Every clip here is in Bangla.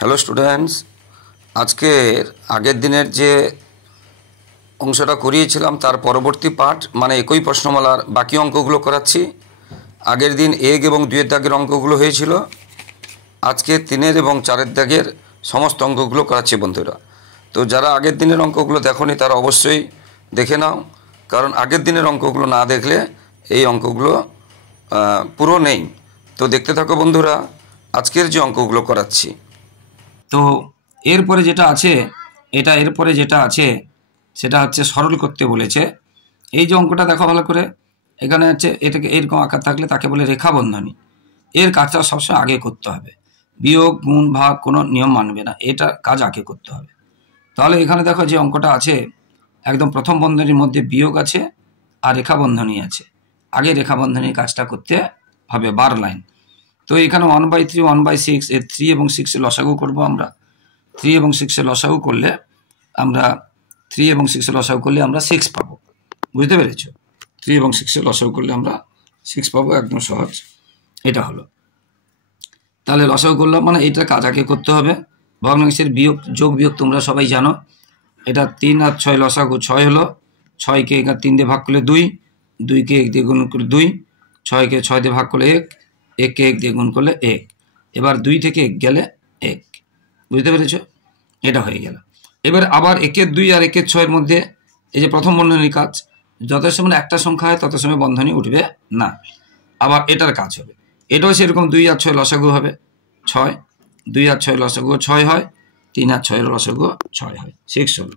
হ্যালো স্টুডেন্টস, আজকের আগের দিনের যে অংশটা করিয়েছিলাম তার পরবর্তী পার্ট মানে একই প্রশ্নমালার বাকি অঙ্কগুলো করাচ্ছি। আগের দিন 1 এবং 2 দাগের অঙ্কগুলো হয়েছিল, আজকে 3 এবং 4 দাগের সমস্ত অঙ্কগুলো করাচ্ছি বন্ধুরা। তো যারা আগের দিনের অঙ্কগুলো দেখোনি তারা অবশ্যই দেখে নাও, কারণ আগের দিনের অঙ্কগুলো না দেখলে এই অঙ্কগুলো পুরো নেই। তো দেখতে থাকো বন্ধুরা, আজকের যে অঙ্কগুলো করাচ্ছি। তো এরপরে যেটা আছে এরপরে যেটা আছে সেটা হচ্ছে সরল করতে বলেছে। এই যে অঙ্কটা দেখো ভালো করে, এখানে হচ্ছে এটাকে এরকম আকার থাকলে তাকে বলে রেখা বন্ধনী। এর কাজটা সবসময় আগে করতে হবে, বিয়োগ গুণ ভাগ কোনো নিয়ম মানবে না, এটা কাজ আগে করতে হবে। তাহলে এখানে দেখো যে অঙ্কটা আছে, একদম প্রথম বন্ধনীর মধ্যে বিয়োগ আছে আর রেখা বন্ধনী আছে। আগে রেখা বন্ধনীর কাজটা করতে হবে, 12 লাইন। তো এখানে 1/3 1/6 এর 3 এবং 6 এর লসাগু করবো আমরা। 3 এবং 6 এর লসাগু করলে আমরা 3 এবং 6 এর লসাগু করলে আমরা 6 পাবো। বুঝতে পেরেছ? 3 এবং 6 এর লসাগু করলে আমরা 6 পাবো, একদম সহজ। এটা হলো, তাহলে লসাগু করলাম মানে এইটার কাজ আগে করতে হবে। ভগ্নাংশের বিয়োগ যোগ বিয়োগ তোমরা সবাই জানো। এটা 3 আর 6 লসাগু 6 হলো। 6কে 3 দিয়ে ভাগ করলে 2, 2কে 1 দিয়ে গুণ করলে 2, 6কে 6 দিয়ে ভাগ করলে 1, 1কে 1 দিয়ে গুণ করলে 1। এবার 2 থেকে 1 গেলে 1। বুঝতে পেরেছ? এটা হয়ে গেল। এবার আবার 1-এর 2 আর 1-এর 6 এর মধ্যে এই যে প্রথম বন্ধনীর কাজ, যত সময় একটা সংখ্যা হয় তত সময় বন্ধনী উঠবে না। আবার এটার কাজ হবে, এটাও সেরকম 2 আর 6 লসাগু হবে 6, 2 আর 6 লসাগু 6 হয়, 3 আর 6 লসাগু 6 হয়, 6 হলো।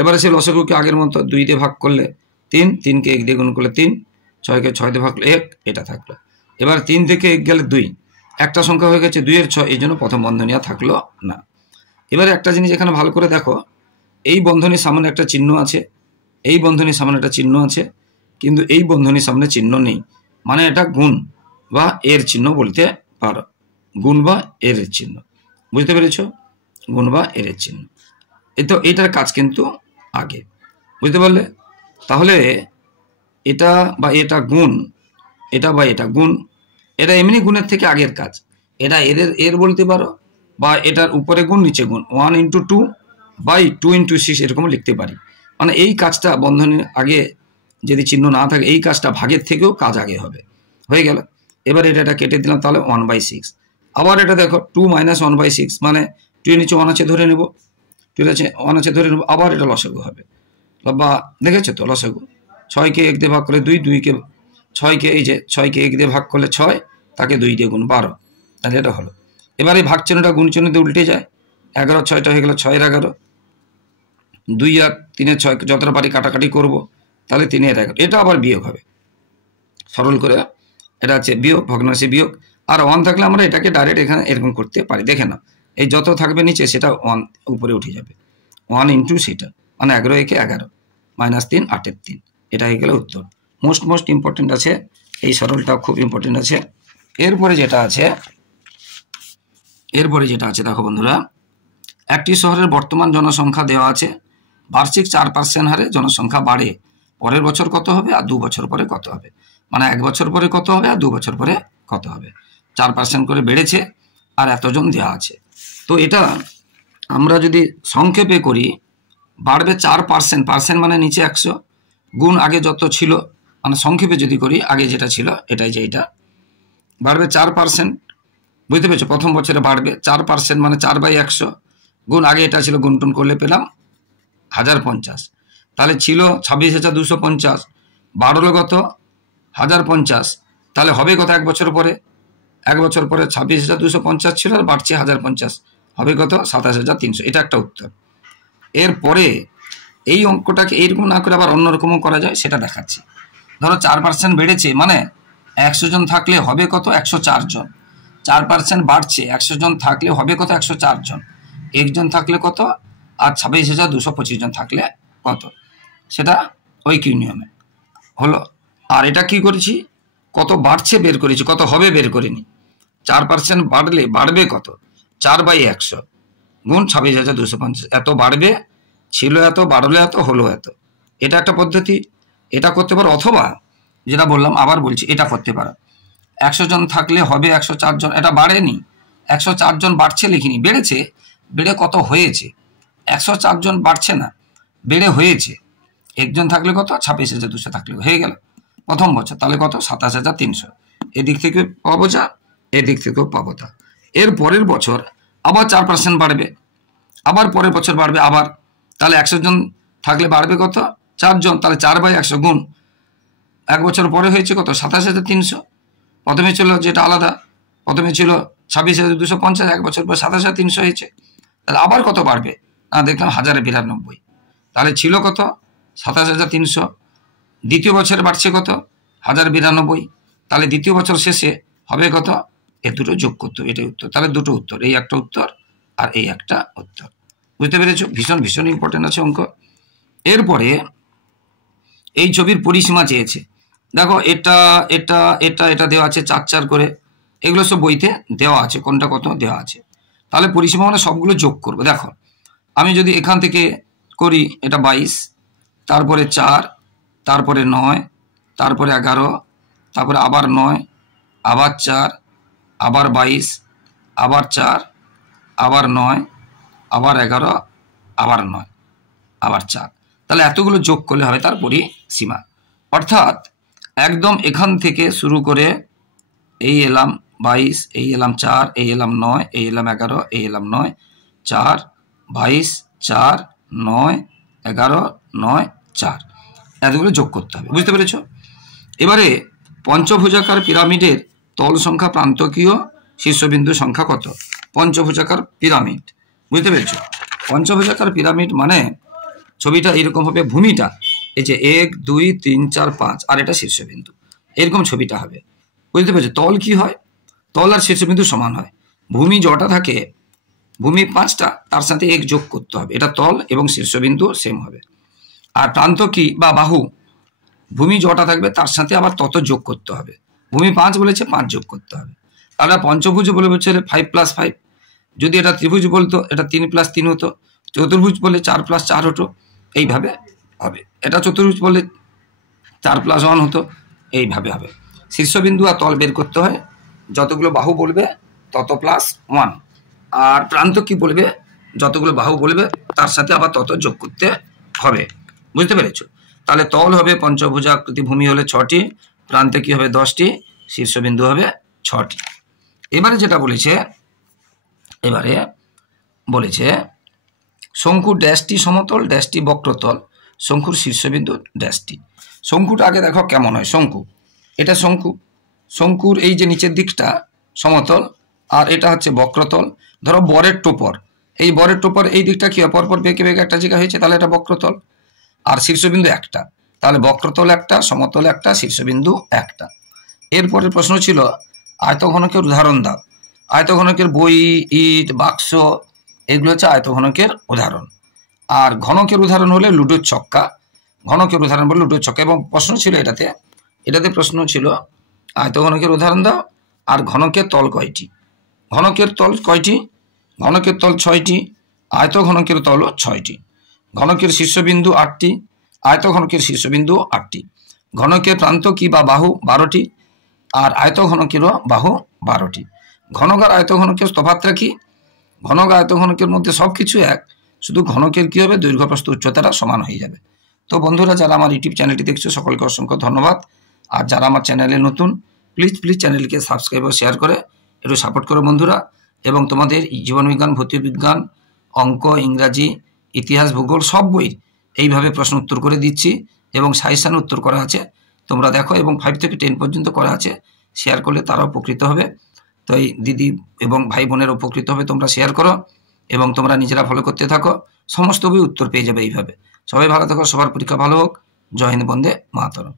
এবারে সেই লসাগুকে আগের মতো 2 দিয়ে ভাগ করলে 3, 3কে 1 দিয়ে গুণ করলে 3, 6কে 6 দিয়ে ভাগ করলে 1, এটা থাকলো। এবার 3 থেকে 1 গেলে 2, একটা সংখ্যা হয়ে গেছে 2 এর 6, এই জন্য প্রথম বন্ধনী আর থাকলো না। এবারে একটা জিনিস এখানে ভালো করে দেখো, এই বন্ধনীর সামনে একটা চিহ্ন আছে, এই বন্ধনীর সামনে একটা চিহ্ন আছে, কিন্তু এই বন্ধনীর সামনে চিহ্ন নেই, মানে এটা গুণ বা এর চিহ্ন বলতে পারো, গুণ বা এর চিহ্ন। বুঝতে পেরেছ? গুণ বা এর চিহ্ন। তো এটার কাজ কিন্তু আগে। বুঝতে পারলে? তাহলে এটা বা এটা গুণ, এটা বা এটা গুণ, এটা এমনি গুণের থেকে আগের কাজ। এটা এর বলতে পারো, বা এটার উপরে গুণ নিচে গুণ, 1 × 2 বাই 2 × 6 এরকম লিখতে পারি। মানে এই কাজটা বন্ধনীর আগে যদি চিহ্ন না থাকে, এই কাজটা ভাগের থেকেও কাজ আগে হবে। হয়ে গেল। এবার এটা কেটে দিলাম, তাহলে 1/6। আবার এটা দেখো 2 - 1/6, মানে 2 এর নিচে 1 আছে ধরে নেব, ঠিক আছে, 1 আছে ধরে নেব। আবার এটা লসাগু হবে, বা দেখেছো তো লসাগু, 6কে 1 দিয়ে ভাগ করলে 2, 2কে 6কে এই যে 6কে 1 দিয়ে ভাগ করলে 6, তাকে 2 দিয়ে গুণ 12, তাহলে এটা হলো। এবার এই ভাগ চিহ্নটা গুণ চিহ্ন দিয়ে উল্টে যায়, 11 6টা হয়ে গেল 6 এর 11, 2 আর 3 এর 6 যতটা পারি কাটাকাটি করব, তাহলে 3 এর 11, এটা আবার বিয়োগ হবে। সরল করে এটা আছে বিয়োগ, ভগ্নাংশে বিয়োগ। আর 1 থাকলে আমরা এটাকে ডাইরেক্ট এখানে এরকম করতে পারি। দেখে না, এই যত থাকবে নিচে সেটা 1 উপরে উঠে যাবে, 1 × সেটা, মানে 11 × 11 -3 8-এর 3, এটা হয়ে গেল উত্তর। মোস্ট ইম্পর্টেন্ট আছে, এই সরলটা খুব ইম্পর্টেন্ট আছে। এরপরে যেটা আছে দেখো বন্ধুরা, একটি শহরের বর্তমান জনসংখ্যা দেওয়া আছে, বার্ষিক 4% হারে জনসংখ্যা বাড়ে, পরের বছর কত হবে আর 2 বছর পরে কত হবে, মানে 1 বছর পরে কত হবে আর 2 বছর পরে কত হবে। 4% করে বেড়েছে আর এতজন দেওয়া আছে। তো এটা আমরা যদি সংক্ষেপে করি, বাড়বে 4%, পার্সেন্ট মানে নিচে 100, গুণ আগে যত ছিল, মানে সংক্ষেপে যদি করি আগে যেটা ছিল এটাই, যে এটা বাড়বে 4%। বুঝতে পেরেছো? প্রথম বছরে বাড়বে 4%, মানে 4/100, গুণ আগে এটা ছিল, গুণ টুন করলে পেলাম 1050, তাহলে ছিল 26,250, বাড়লো কত 1050, তাহলে হবে কত 1 বছর পরে? 1 বছর পরে 26,250 ছিল আর বাড়ছে 1050, হবে কত 27,300, এটা একটা উত্তর। এরপরে এই অঙ্কটাকে এইরকম না করে আবার অন্যরকমও করা যায়, সেটা দেখাচ্ছি। ধরো 4% বেড়েছে, মানে 100 জন থাকলে হবে কত 104 জন, 4% বাড়ছে, 100 জন থাকলে হবে কত 104 জন, 1 জন থাকলে কত, আর 26,225 জন থাকলে কত, সেটা ওই কি নিয়মে হলো। আর এটা কি করেছি, কত বাড়ছে বের করেছি, কত হবে বের করিনি। 4% বাড়লে বাড়বে কত, 4/100 গুণ 26,250, এত বাড়বে, ছিল এত, বাড়লো এত, হলো এত। এটা একটা পদ্ধতি, এটা করতে পারো। অথবা যেটা বললাম, আবার বলছি, এটা করতে পারো, 100 জন থাকলে হবে 104 জন, এটা বাড়েনি, 104 জন বাড়ছে লিখিনি, বেড়েছে, বেড়ে কত হয়েছে? 104 জন বাড়ছে না, বেড়ে হয়েছে। একজন থাকলে কত? 26,200 থাকলে হয়ে গেল প্রথম বছর। তাহলে কত? 27,300। এদিক থেকে পাবো যা, এদিক থেকেও পাবো তা। এর পরের বছর আবার 4% বাড়বে, আবার পরের বছর বাড়বে আবার। তাহলে 100 জন থাকলে বাড়বে কত? 4 জন। তাহলে 4/100 গুণ 1 বছর পরে হয়েছে কত? 27,300। প্রথমে ছিল যেটা আলাদা, প্রথমে ছিল 26,250, 1 বছর পর 27,300 হয়েছে। তাহলে আবার কত বাড়বে? দেখলাম 1092। তাহলে ছিল কত? 27,300। দ্বিতীয় বছরে বাড়ছে কত? 1092। তাহলে দ্বিতীয় বছর শেষে হবে কত? এ দুটো যোগ করতে হবে, এটাই উত্তর। তাহলে দুটো উত্তর, এই একটা উত্তর আর এই একটা উত্তর। বুঝতে পেরেছো? ভীষণ ভীষণ ইম্পর্টেন্ট আছে অঙ্ক। এরপরে এই ছবির পরিসীমা চেয়েছে। দেখো এটা এটা এটা এটা দেওয়া আছে 4 করে, এগুলো সব বইতে দেওয়া আছে, কোনটা কত দেওয়া আছে। তাহলে পরিসীমা মানে সবগুলো যোগ করবো। দেখো আমি যদি এখান থেকে করি, এটা 22, তারপরে 4, তারপরে 9, তারপরে 11, তারপরে আবার 9, আবার 4, আবার 22, আবার 4, আবার 9, আবার 11, আবার 9, আবার 4। তাহলে এতগুলো যোগ করলে হবে তার পরিসীমা। অর্থাৎ একদম এখান থেকে শুরু করে এই এলাম 22, এই এলাম 4, এই এলাম 9, এই এলাম 11, এই এলাম 9, 4, 22, 4, 9, 11, 9, 4, এতগুলো যোগ করতে হবে। বুঝতে পেরেছ? এবারে পঞ্চভুজাকার পিরামিডের তল সংখ্যা, প্রান্তকীয় শীর্ষবিন্দু সংখ্যা কত? পঞ্চভুজাকার পিরামিড, বুঝতে পেরেছ? পঞ্চভুজাকার পিরামিড মানে ছবিটা এরকম হবে, ভূমিটা এই যে 1, 2, 3, 4, 5 আর এটা শীর্ষবিন্দু, এরকম ছবিটা হবে। বুঝতে পেরেছো? তল কি হয়? তল আর শীর্ষবিন্দু সমান হয়। ভূমি যটা থাকে, ভূমি 5টা, তার সাথে 1 যোগ করতে হবে, এটা তল এবং শীর্ষবিন্দু সেম হবে। আর প্রান্ত কি বা বাহু, ভূমি যটা থাকবে তার সাথে আবার তত যোগ করতে হবে। ভূমি 5 বলেছে, 5 যোগ করতে হবে। তাহলে পঞ্চভুজ বলে বলছে 5 + 5। যদি এটা ত্রিভুজ বলতো এটা 3 + 3 হতো। চতুর্ভুজ বলে 4 + 4 হতো, এইভাবে হবে। এটা চতুর্ভুজ বলে 4 + 1 হতো, এইভাবে হবে। শীর্ষবিন্দু আর তল বের করতে হয়, যতগুলো বাহু বলবে তত +1, আর প্রান্ত কি বলবে, যতগুলো বাহু বলবে তার সাথে আবার তত যোগ করতে হবে। বুঝতে পেরেছো? তাহলে তল হবে পঞ্চভুজাকৃতি, ভূমি হলে 6টি, প্রান্তে কি হবে 10টি, শীর্ষবিন্দু হবে 6টি। এবারে যেটা বলেছে, এবারে বলেছে শঙ্কু ড্যাশটি সমতল, ড্যাশটি বক্রতল, শঙ্কুর শীর্ষবিন্দু ড্যাশটি। শঙ্কুটা আগে দেখো কেমন হয়। শঙ্কু, এটা শঙ্কু, শঙ্কুর এই যে নিচের দিকটা সমতল, আর এটা হচ্ছে বক্রতল। ধরো বরের টোপর, এই বরের টোপর এই দিকটা কি হয়, পরপর বেঁকে বেঁকে একটা জায়গা হয়েছে, তাহলে এটা বক্রতল। আর শীর্ষবিন্দু একটা, তাহলে বক্রতল একটা, সমতল একটা, শীর্ষবিন্দু একটা। এরপরের প্রশ্ন ছিল আয়তঘনকের উদাহরণ দাও। আয়তঘনকের বই, ইট, বাক্স, এগুলো হচ্ছে আয়তঘনকের উদাহরণ। আর ঘনকের উদাহরণ হলে লুডোর ছক্কা, ঘনকের উদাহরণ বলে লুডোর ছক্কা। এবং প্রশ্ন ছিল এটাতে প্রশ্ন ছিল আয়তঘনকের উদাহরণ দাও আর ঘনকের তল কয়টি। ঘনকের তল কয়টি? ঘনকের তল 6টি, আয়তঘনকের তলও 6টি। ঘনকের শীর্ষবিন্দু 8টি, আয়তঘনকের শীর্ষবিন্দু 8টি। ঘনকের প্রান্ত কি বা বাহু 12টি, আর আয়তঘনকেরও বাহু 12টি। ঘনক আর আয়তঘনকের তফাৎটা কি? ঘনক আয়তঘনকের মধ্যে সব কিছু এক, শুধু ঘনকের কি হবে, দৈর্ঘ্য প্রস্থ উচ্চতাটা সমান হয়ে যাবে। তো বন্ধুরা, যারা আমার ইউটিউব চ্যানেলটি দেখছো সকলকে অসংখ্য ধন্যবাদ। আর যারা আমার চ্যানেলে নতুন, প্লিজ চ্যানেলকে সাবস্ক্রাইব ও শেয়ার করে একটু সাপোর্ট করো বন্ধুরা। এবং তোমাদের জীবনবিজ্ঞান, ভৌতবিজ্ঞান, অঙ্ক, ইংরাজি, ইতিহাস, ভূগোল সব বই এইভাবে প্রশ্ন উত্তর করে দিচ্ছি এবং সাজেশন উত্তর করা আছে, তোমরা দেখো। এবং 5 থেকে 10 পর্যন্ত করা আছে, শেয়ার করলে তারা উপকৃত হবে। তো এই দিদি এবং ভাই বোনের উপকৃত হবে, তোমরা শেয়ার করো এবং তোমরা নিজেরা ফলো করতে থাকো, সমস্ত বই উত্তর পেয়ে যাবে এইভাবে। সবাই ভালো থাকো, সবার পরীক্ষা ভালো হোক। জয় হিন্দ, বন্দে মাতরম।